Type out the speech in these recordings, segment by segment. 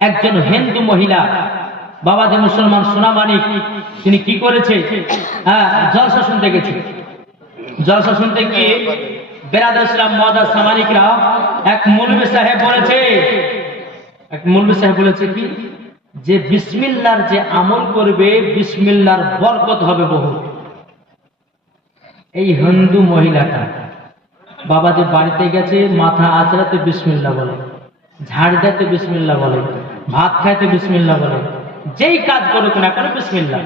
একজন হিন্দু মহিলা বাবাজি মুসলমান সোনা মানিক তিনি কি করেছে, জলসা শুনতে গেছে। জলসা শুনতে গিয়ে বেরাদার ইসলাম মুআজ্জাজ সামানিকরা এক মৌলভী সাহেব বলেছে কি যে বিসমিল্লাহর যে আমল করবে বিসমিল্লাহর বরকত হবে বহু। এই হিন্দু মহিলাটা বাবাজি বাড়িতে গেছে, মাথা আঁচড়াতে বিসমিল্লাহ বলে, ঝাড় দিতে বিসমিল্লাহ বলে, ভাত খাইতে বিসমিল্লাহ বলে, যেই কাজ করুক না কেন বিসমিল্লাহ।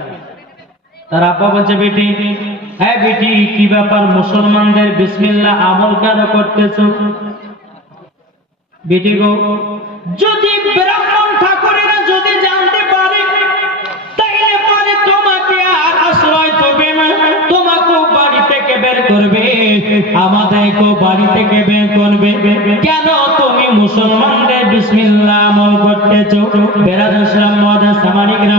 তার আব্বা বলছে বেটি, হ্যাঁ বেটি কি ব্যাপার মুসলমানদের বিসমিল্লাহ আমল কেন করতেছো? বেটি গো, যদি ব্রাহ্মণ ঠাকুরেরা যদি জানতে পারে তাইলে পরে তোমাকে আর আশ্রয় দেবে না, তোমাকেও বাড়ি থেকে বের করবে, আমাদেরকেও বাড়ি থেকে বের করবে। কেন তুমি মুসলমানদের বিসমিল্লাহ আমল করতেছো? বেরাদার ইসলাম মুআজ্জাজ সামানিকরা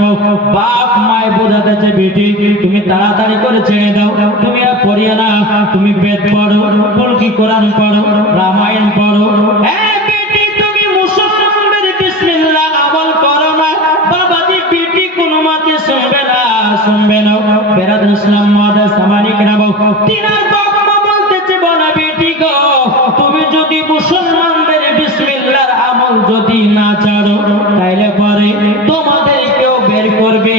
বাপ মায় বোঝাতেছে বেটি তুমি তাড়াতাড়ি করে ছেড়ে দাও, তুমি আর পড়িও না, তুমি বেদ পড়ো, তুলকি কোরআন পড়ো, রামায়ণ পড়ো। হ্যাঁ বেটি তুমি মুসলমানদের বিসমিল্লাহ আমল করো না, বাবাজি বেটি কোনো মতে শুনবে না। বেরাদার ইসলাম মুআজ্জাজ সামানিকরা তিনার বাবা বলতেছে বলা বেটি গো, তুমি যদি মুসলমানদের বিসমিল্লাহর আমল যদি না ছাড়ো তাইলে পরে তোমাদের কেউ বের করবে,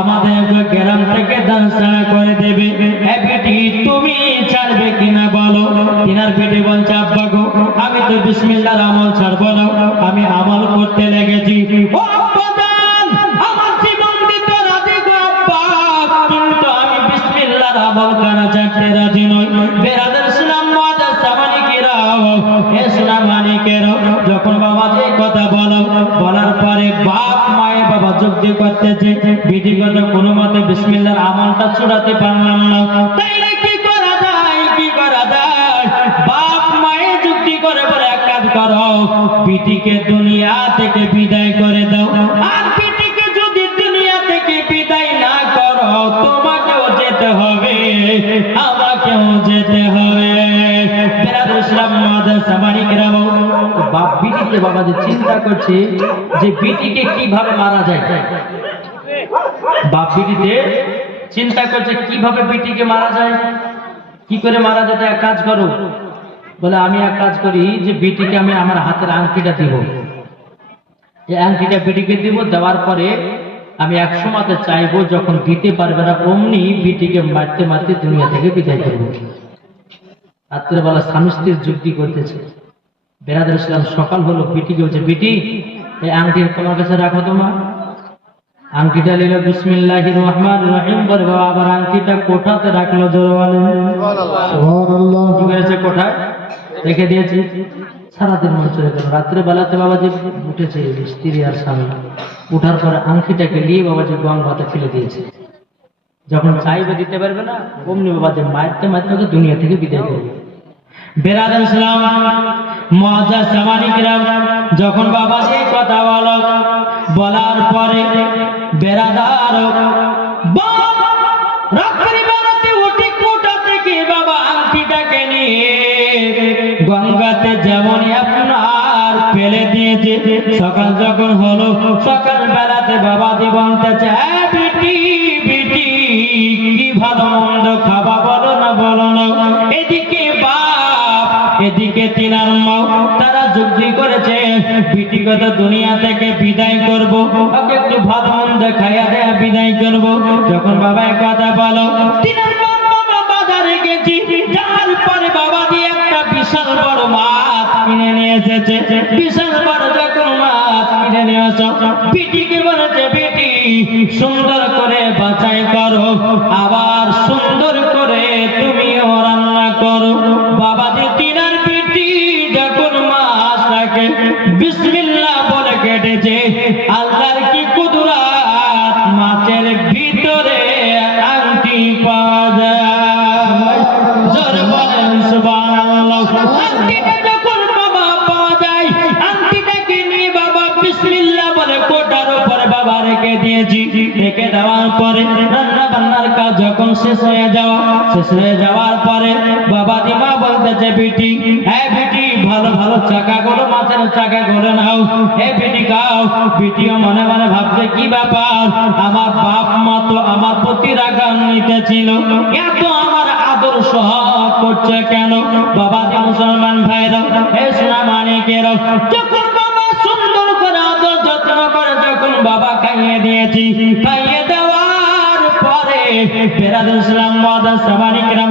আমাদের গ্রাম থেকে দানসারা করে দেবে। হ্যাঁ বেটি তুমি ছাড়বে কিনা বলো? তিনার বেটি বলছে আব্বা গো, আমি তো বিসমিল্লাহর আমল ছাড়বো না, আমি আমল করতে লেগেছি। ও আব্বা জান, আমার জীবন দিতে রাজি গো আব্বা, কিন্তু আমি বিসমিল্লাহর আমল করা ছাড়তে রাজি নই। বেরাদার ইসলাম মুআজ্জাজ সামানিকেরা, হে সোনা মানিকেরা, যখন বাবাজি কথা বলার পরে বাপ মায়ে বাবা যুক্তি করতেছে বিধিগত কোনো মতে বিসমিল্লাহর আমলটা ছুড়াতে পারলাম না, তাইলে কি করা যায়? বাপ মায়ে যুক্তি করে বলে এক কাজ করো, বিটিকে দুনিয়া থেকে বিদায় করে দাও, আর বিটিকে যদি দুনিয়া থেকে বিদায় না করো তোমাকেও যেতে হবে, আমাকেও যেতে হবে। বেরাদার ইসলাম মুআজ্জাজ সামানিকরা বাপ বিটিকে বাবাজি চিন্তা করছে যে বিটিকে কিভাবে মারা যায়। বাপ বিটিতে চিন্তা করছে কিভাবে বিটিকে মারা যায়, কি করে মারা যেতে। এক কাজ করো বলে, আমি এক কাজ করি যে বিটিকে আমি আমার হাতের আংটিটা দিব, এই আংটিটা বিটিকে দিব, দেওয়ার পরে আমি একসময়তে চাইবো যখন দিতে পারবে না অমনি বিটিকে মারতে মারতে দুনিয়া থেকে বিদায় করবো। রাত্রেবেলা স্বামী স্ত্রীর যুক্তি করতেছে। বেরাদার ইসলাম সকাল হলো, বিটিকে বলছে বেটি এই আংটি তোমার কাছে রাখো, তোমার আংটিটা নিল, বিসমিল্লাহির রহমানির রহিম বলে বাবা আবার আংটিটা কোঠাতে রাখলো, জোরে বলেন সুবহানাল্লাহ। কি করেছে? কোঠায় রেখে দিয়েছে। সারাদিন মন চলে গেল। রাত্রেবেলাতে বাবাজি উঠেছে স্ত্রী আর স্বামী, উঠার পরে আংটিটাকে নিয়ে বাবাজি গঙ্গাতে ফেলে দিয়েছে। যখন চাইবে দিতে পারবে না অমনি বাবাজি মারতে মারতে দুনিয়া থেকে বিদায় করবে। বেরাদার ইসলাম মুআজ্জাজ সামানিকরা যখন বাবাজি কথা বলার পরে বেরাদার রাত্রিবেলাতে উঠে কোঠা থেকে বাবা আংটিটাকে নিয়ে গঙ্গাতে যেমনই আপনার ফেলে দিয়েছে। সকাল যখন হলো, সকাল বেলাতে বাবাজি বলতেছে বেটি বেটি কি ভালো মন্দ খাবা বলো না। এদিকে বাপ এদিকে তিনার মা, তারা যুক্তি করেছে বিটি কথা দুনিয়া থেকে বিদায় করব, ওকে একটু ভালো মন্দ খাইয়া দেয়া বিদায় করব। যখন বাবা কথা বলো, তিনার বাবা বাজারে গেছি, যাওয়ার পরে বাবা দিয়ে একটা বিশাল বড় মাছ কিনে নিয়ে এসেছে। বিশাল বড় যখন মাছ কিনে নিয়ে আসো, বিটিকে বলেছে বেটি সুন্দর করে বাছাই করো, আবার সুন্দর করে তুমিও রান্না করো। বাবা দিয়ে তিনার বেটি যখন মাছটাকে বিসমিল্লাহ বলে কেটেছে, আল্লাহর কি কুদরত, মাছের ভিতরে আংটি পাওয়া যায়। জোরে বলেন সুবহানাল্লাহ। আংটিটা যখন বাবা পাওয়া যায়, আংটিটাকে নিয়ে বাবা বিসমিল্লাহ বলে কোটার উপরে বাবা রেখে দিয়েছি। রেখে দেওয়ার পরে রান্না বান্নার কাজ যখন শেষ হয়ে যাওয়ার পরে বাবা দিমা বলতেছে বেটি, হ্যাঁ বেটি ভালো ভালো চাকাগুলো মাছের চাকাগুলো নাও। হে বেটি গাও। বেটিও মনে মনে ভাবছে কি ব্যাপার, আমার বাপ মা তো আমার প্রতি রাগান্বিত ছিল, এত আমার আদর সহগ করছে কেন? বাবা যে মুসলমান ভাইরা, হে সোনা মানিকেরা, যখন বাবা সুন্দর করে আদর যত্ন করে যখন বাবা খাইয়ে দিয়েছি, খাইয়ে দেওয়ার পরে ফেরাদ ইসলাম মাদার সামানিকেরা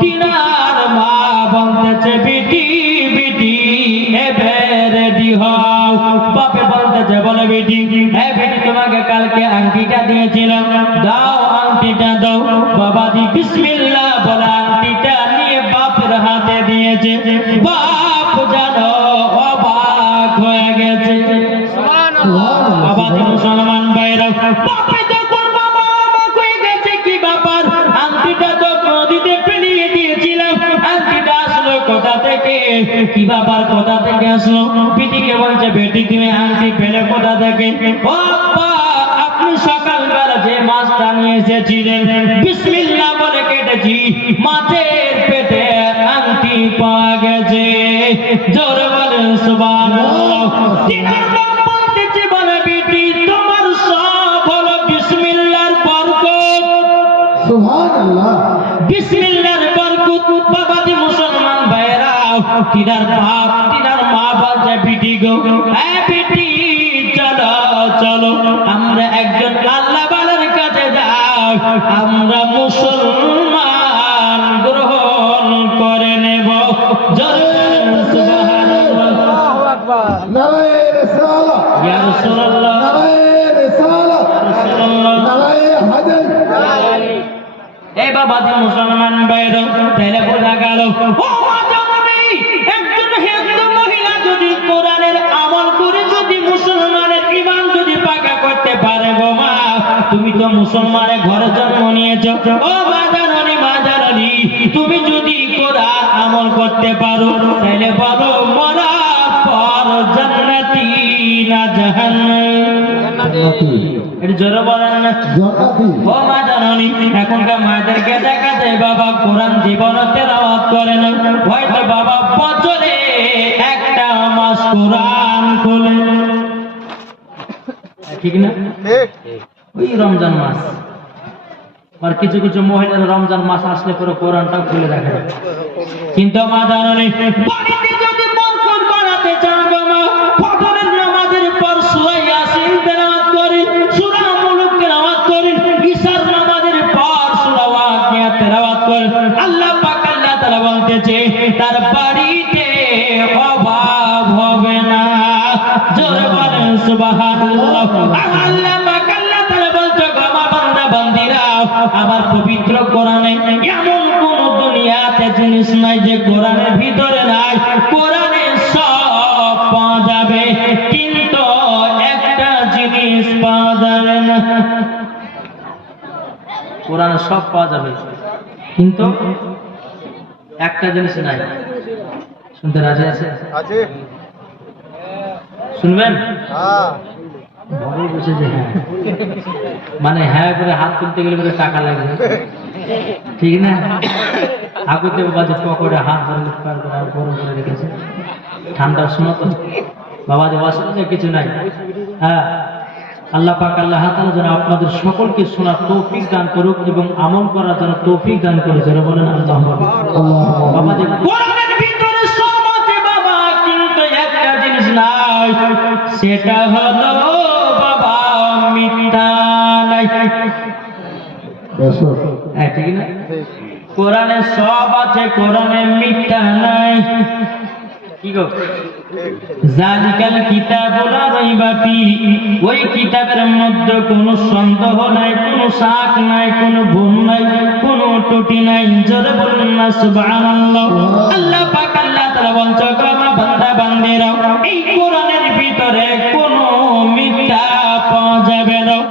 তিনার মা বলতেছে বেটি বেটি এবার রেডি হও। বাপে বলতেছে বলে বেটি, হ্যাঁ বেটি তোমাকে কালকে আংটিটা দিয়েছিলাম, দাও আংটিটা দাও। বাবাজি বিসমিল্লাহ বলে আংটিটা নিয়ে বাপের হাতে দিয়েছে। বাপ জানো অবাক হয়ে গেছে। বাবাজি মুসলমান ভাইরা, বাপে যখন বাবা অবাক হয়ে গেছে কি ব্যাপার, আংটিটা তো নদীতে ফেলিয়ে দিয়েছিলাম, আংটিটা আসলো কোথা থেকে? কি ব্যাপার কোথা থেকে আসলো? বেটিকে বলছে বেটি তুমি আংটি ফেলে কোথা থেকে? বাবা আপনি সকালবেলা যে মাছটা নিয়ে এসেছিলেন বিসমিল্লাহ বলে কেটেছি, মাছের পেটে আংটি পাওয়া গেছে। জোরে বলেন সুবহানাল্লাহ। তিনার বাপ বলতেছে বলে বেটি তোমার সব হলো বিসমিল্লাহর বরকত। সুবহানাল্লাহ। বিসমিল্লাহর বরকত। বাবাজি মুসলমান ভাইরা, তিনার বাপ তিনার মা বলছে বেটি গো, হ্যাঁ বেটি চলো চলো আমরা একজন আল্লাহ বালার কাছে যাই, আমরা মুসলমান গ্রহণ করে নেব। জয় সুবহানাল্লাহ। নারায়ে রিসালাত। ইয়া রাসূলুল্লাহ। নারায়ে রিসালাত। রাসূলুল্লাহ। নারায়ে হাদাত। এই বাবাজি মুসলমান ভাইরা, তাহলে বোঝা গেল ও মা জননী, একজন হিন্দু মহিলা যদি কোরআনের আমল করে যদি মুসলমানের ঈমান যদি পাকা করতে পারে, গো মা তুমি তো মুসলমানের ঘরে জন্ম নিয়েছো। ও মা জননী, মা জননী তুমি যদি কোরআন আমল করতে পারো তাহলে বলো মরার পর জান্নাতি না জাহান্নামী? এটা জোরে বলেন না। জান্নাতি। ও মা জননী, এখনকার মাদেরকে দেখা যায় বাবা কোরআন জীবনে তেলাওয়াত করে না, হয়তো বাবা বছরে একটা মাস কোরআন খোলে, ঠিক না? ওই রমজান মাস। আর কিছু কিছু মহিলারা রমজান মাস আসলে পুরো কোরআনটাও খুলে রাখে। কিন্তু মা জননী বাড়িতে যদি বরকত বাড়াতে চান গো মা, ফজরের নামাজের পর সূরা ইয়াসিন তেলাওয়াত করেন, সূরা মুলক তেলাওয়াত করেন, ইশার নামাজের পর সূরা ওয়াকিয়া তেলাওয়াত করেন। আল্লাহ পাক আল্লাহ তাআলা বলতেছে তার বাড়িতে অভাব হবে না। জোরে বলেন সুবহানাল্লাহ। আল্লাহ পাক আল্লাহ তাআলা বলছে গো আমার বান্দা বান্দিরা, আমার পবিত্র কোরআনে এমন কোন দুনিয়াতে জিনিস নাই যে কোরআনের ভিতরে নাই। কোরআনে সব পাওয়া যাবে, কিন্তু একটা জিনিস পাওয়া যাবে না। কোরআনে সব পাওয়া যাবে কিন্তু একটা জিনিস নাই। শুনতে রাজি আছে? আছে। শুনবেন? হ্যাঁ। ভালো বসে যে হ্যাঁ, মানে হ্যাঁ করে হাত তুলতে গেলে করে টাকা লাগবে, ঠিক না? আগুতে বাজে পকেটে হাত ধরে লুটপাট করে আর গরম করে রেখেছে ঠান্ডার সময় তো বাবা যে অসুবিধা কিছু নাই। হ্যাঁ, আল্লাহ পাক আল্লাহ তাআলা যেন আপনাদের সকলকে শোনার তৌফিক দান করুক এবং আমল করার জন্য তৌফিক দান করে। যারা বলেন আল্লাহুম্মা। বাবা যে কোরআনের ভিতরে সব আছে বাবা, কিন্তু একটা জিনিস নাই, সেটা হলো বাবা মিথ্যা নাই। হ্যাঁ, ঠিক না? কোরআনে সব আছে, কোরআনে মিথ্যা নাই। কি গো? জালিকাল কিতাবু লা রাইবা ফীহি, ওই কিতাবের মধ্যে কোনো সন্দেহ নাই, কোনো শাক নাই, কোনো ভুল নাই, কোনো ত্রুটি নাই। জোরে বলুন না সুবহানাল্লাহ।